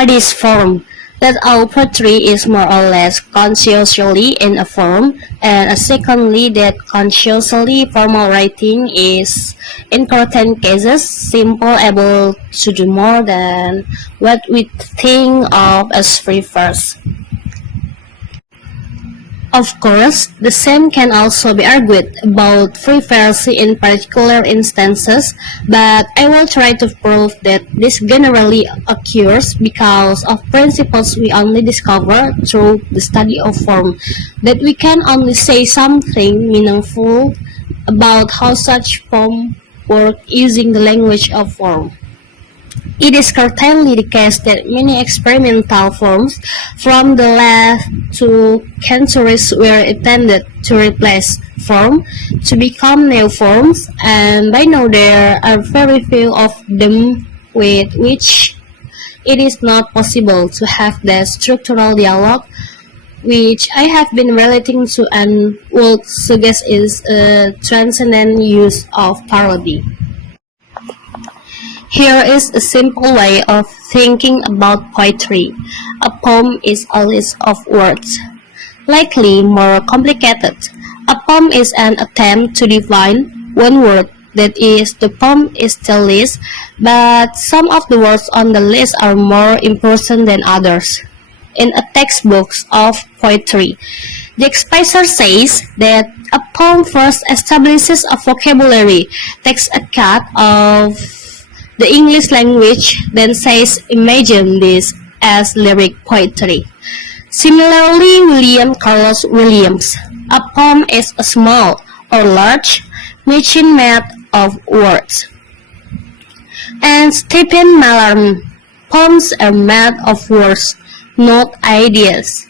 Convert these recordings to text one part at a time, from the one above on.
what is form? That all poetry is more or less consciously in a form, and secondly that consciously formal writing is, in certain cases, simple, able to do more than what we think of as free verse. Of course, the same can also be argued about free verse in particular instances, but I will try to prove that this generally occurs because of principles we only discover through the study of form, that we can only say something meaningful about how such form work using the language of form. It is certainly the case that many experimental forms from the last two centuries were intended to replace form, to become new forms, and by now there are very few of them with which it is not possible to have the structural dialogue which I have been relating to and would suggest is a transcendent use of parody. Here is a simple way of thinking about poetry. A poem is a list of words. Likely more complicated, a poem is an attempt to define one word. That is, the poem is the list, but some of the words on the list are more important than others. In a textbook of poetry, Jack Spicer says that a poem first establishes a vocabulary, takes account of the English language, then says imagine this as lyric poetry. Similarly, William Carlos Williams, a poem is a small or large machine made of words. And Stephen Mallarmé, poems are made of words, not ideas.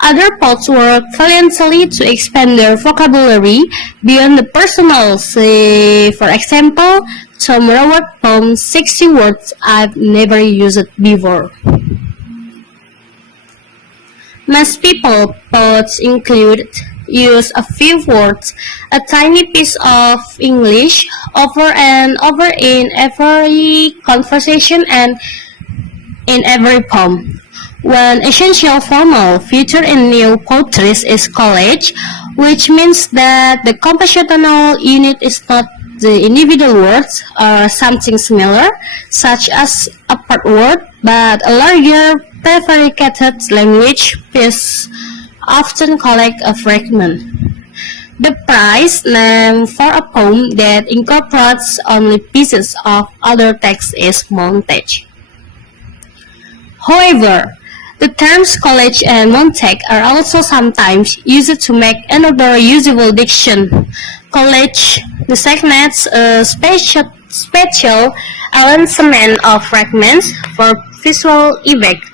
Other poets work valiantly to expand their vocabulary beyond the personal. Say, for example, Tom Raworth poem 60 words I've never used before. Most people, poets included, use a few words, a tiny piece of English, over and over in every conversation and in every poem. One essential formal feature in new poetry is collage, which means that the compositional unit is not the individual words or something similar, such as a part word, but a larger prefericated language piece, often called a fragment. The price name for a poem that incorporates only pieces of other text is montage. However, the terms collage and montage are also sometimes used to make another usable diction. Collage designates a spatial arrangement of fragments for visual effect.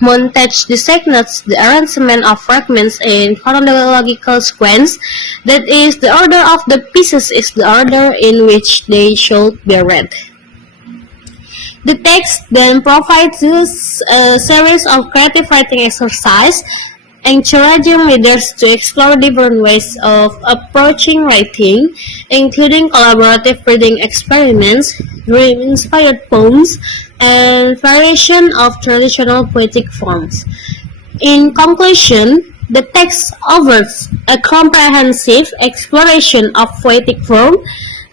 Montage designates the arrangement of fragments in chronological sequence, that is, the order of the pieces is the order in which they should be read. The text then provides a series of creative writing exercises, encouraging readers to explore different ways of approaching writing, including collaborative reading experiments, dream-inspired poems, and variation of traditional poetic forms. In conclusion, the text offers a comprehensive exploration of poetic form,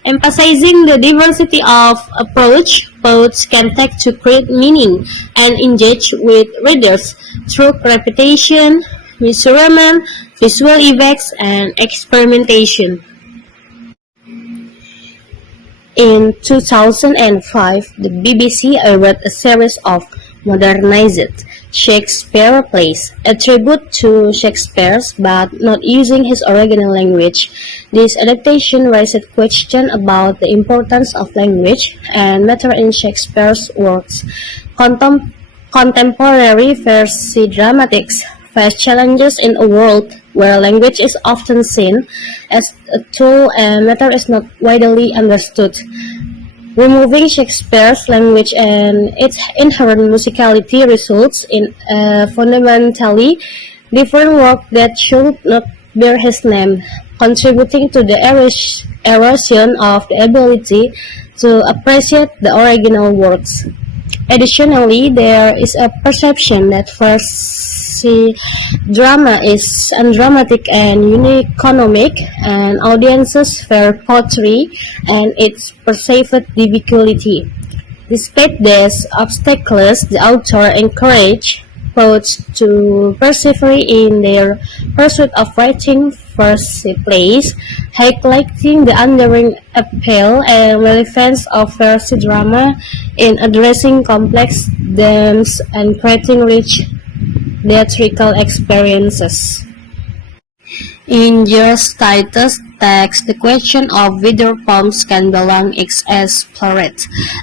emphasizing the diversity of approach poets can take to create meaning and engage with readers through repetition, measurement, visual effects, and experimentation. In 2005, the BBC aired a series of modernized Shakespeare plays, a tribute to Shakespeare but not using his original language. This adaptation raised questions about the importance of language and matter in Shakespeare's works. Contemporary versi dramatics face challenges in a world where language is often seen as a tool and matter is not widely understood. Removing Shakespeare's language and its inherent musicality results in a fundamentally different work that should not bear his name, contributing to the erosion of the ability to appreciate the original works. Additionally, there is a perception that verse drama is undramatic and uneconomic, and audiences fear poetry and its perceived difficulty. Despite these obstacles, the author encouraged poets to persevere in their pursuit of writing verse plays, highlighting the enduring appeal and relevance of verse drama in addressing complex themes and creating rich theatrical experiences. In George Titus' text, the question of whether poems can belong is explored.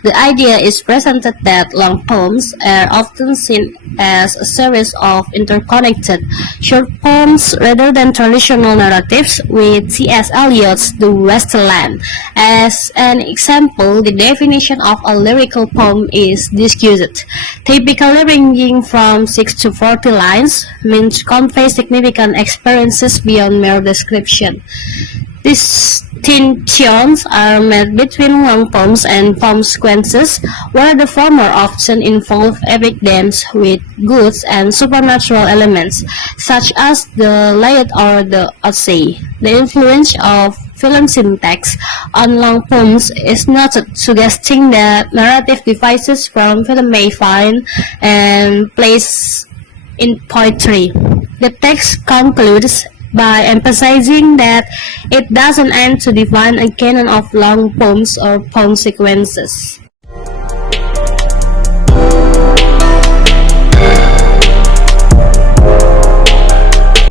The idea is presented that long poems are often seen as a series of interconnected short poems rather than traditional narratives, with C.S. Eliot's The Wasteland. As an example, the definition of a lyrical poem is discussed. Typically ranging from 6 to 40 lines, means convey significant experiences beyond mere description. Distinctions are made between long poems and poem sequences, where the former often involve epic themes with goods and supernatural elements, such as the Iliad or the Odyssey. The influence of film syntax on long poems is noted, suggesting that narrative devices from film may find and place in poetry. The text concludes by emphasizing that it doesn't aim to define a canon of long poems or poem sequences.